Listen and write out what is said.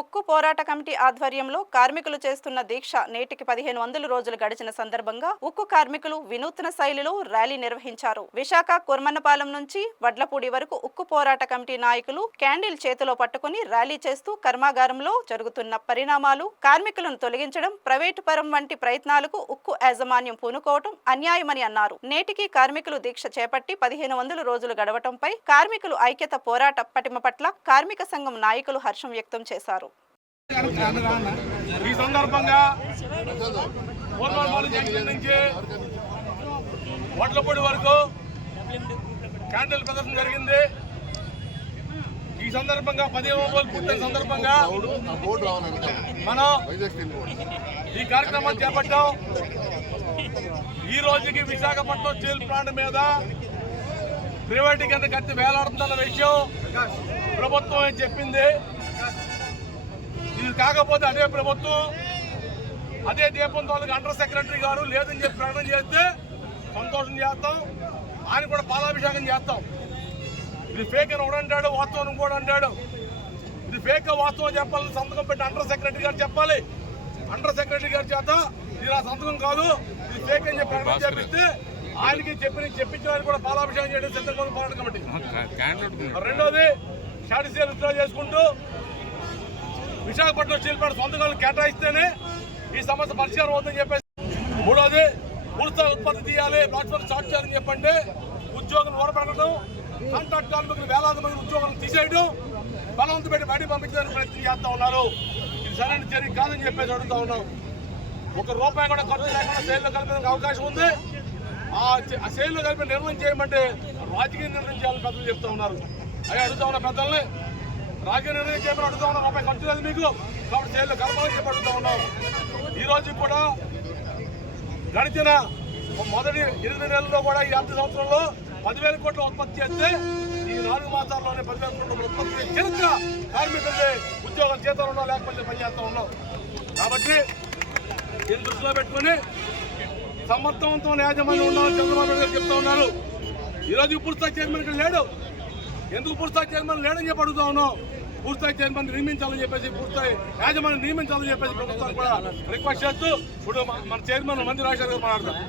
ఉక్కు పోరాట కమిటీ ఆధ్వర్యంలో కార్మికులు చేస్తున్న దీక్ష నేటికి 1500 రోజులు గడిచిన సందర్భంగా ఉక్కు కార్మికులు వినూత్న శైలిలో ర్యాలీ నిర్వహించారు. విశాఖ కుర్మన్నపాలెం నుంచి వడ్లపూడి వరకు ఉక్కు పోరాట కమిటీ నాయకులు క్యాండిల్ చేతిలో పట్టుకుని ర్యాలీ చేస్తూ కర్మాగారంలో జరుగుతున్న పరిణామాలు, కార్మికులను తొలగించడం, ప్రైవేటు పరం వంటి ప్రయత్నాలకు ఉక్కు యాజమాన్యం పూనుకోవటం అన్యాయమని అన్నారు. నేటికి కార్మికులు దీక్ష చేపట్టి 1500 రోజులు గడవటంపై కార్మికులు ఐక్యత పోరాట పటిమ పట్ల కార్మిక సంఘం నాయకులు హర్షం వ్యక్తం చేశారు. ఈ సందర్భంగా నుంచి వడ్లపూడి వరకు క్యాండిల్ ప్రదర్శన జరిగింది. ఈ సందర్భంగా 15 రోజులు పూర్తయిన సందర్భంగా మనం ఈ కార్యక్రమాన్ని చేపట్టాం. ఈ రోజుకి విశాఖపట్నం స్టీల్ ప్లాంట్ మీద ప్రైవేటీకరణ కత్తి వేలాడుతున్న విషయం ప్రభుత్వం చెప్పింది. ఇది కాకపోతే అదే ప్రభుత్వం, అదే దీపంతో అండర్ సెక్రటరీ గారు లేదని చెప్పి ప్రకటన చేస్తే సంతోషం చేస్తాం, ఆయన కూడా పాలాభిషేకం చేస్తాం. ఇది ఫేక్ అని ఒకడంటాడు, వాస్తవం కూడా అంటాడు. ఇది ఫేక్ వాస్తవం చెప్పాలని సంతకం పెట్టి అండర్ సెక్రటరీ గారు చెప్పాలి. అండర్ సెక్రటరీ గారి చేత ఇది నా సంతకం కాదు, ఇది ఫేక్ అని చెప్పి ప్రకటన చేపిస్తే ఆయనకి చెప్పించిన ఆయన కూడా పాలాభిషేకం చేయడం సిద్ధంగా పోరాట కమిటీ. రెండోది షార్ట్ సేల్ విత్డ్రా చేసుకుంటూ విశాఖపట్నం స్టీల్ ప్లాంట్ సొంతకాలను కేటాయిస్తేనే ఈ సమస్య పరిష్కారం అవుతుందని చెప్పేసి. మూడోది పూర్తిగా ఉత్పత్తి తీయాలి, బ్లాక్ స్టార్ట్ చేయాలని చెప్పండి. ఉద్యోగులు ఊరపెట్టడం, కాంట్రాక్ట్ కార్మికులు వేలాది మంది ఉద్యోగాలను తీసేయడం, బలవంతు పెట్టి బయట పంపించడానికి ప్రయత్నం చేస్తూ ఉన్నారు. ఇది సరైన చర్య కాదని చెప్పేసి అడుగుతా ఉన్నాం. ₹1 కూడా ఖర్చు లేకుండా సేల్లో కలిపేందుకు అవకాశం ఉంది. ఆ సేల్లో కలిపి నిర్ణయం చేయమంటే రాజకీయ నిర్ణయం చేయాలని పెద్దలు చెప్తా ఉన్నారు. అవి అడుగుతా ఉన్న పెద్దల్ని రాజకీయ నిర్ణయం చేయమని అడుగుతా ఉన్నాం. ₹1 ఖర్చు లేదు మీకు, కాబట్టి సేల్లో కలపాలని చెప్పి అడుగుతా ఉన్నాం. ఈ రోజు కూడా గడిచిన మొదటి 8 నెలల్లో కూడా ఈ ఆర్థిక సంవత్సరంలో 10,000 కోట్ల ఉత్పత్తి చేస్తే ఈ 4 మాసాల్లోనే 10,000 కోట్ల ఉత్పత్తి చరిత్ర కార్మికులే ఉద్యోగాలు చేతలు ఉన్నా లేకపోతే పనిచేస్తూ ఉన్నాం. కాబట్టి దీన్ని దృష్టిలో పెట్టుకుని సమర్థవంతమైన యాజమాన్యం ఉండాలని చంద్రబాబు నాయుడు గారు చెప్తా ఉన్నారు. ఈరోజు పూర్తిస్థాయి చైర్మన్ ఇక్కడ లేడు. ఎందుకు పూర్తిస్థాయి చైర్మన్ లేడని చెప్పి అడుగుతా ఉన్నాం. పూర్తిస్థాయి చైర్మన్ నియమించాలని చెప్పేసి, పూర్తిస్థాయి యాజమాన్యం నియమించాలని చెప్పేసి ప్రభుత్వాన్ని కూడా రిక్వెస్ట్ చేస్తూ ఇప్పుడు మన చైర్మన్ మంది రాజశేఖర్ గారు మాట్లాడతారు.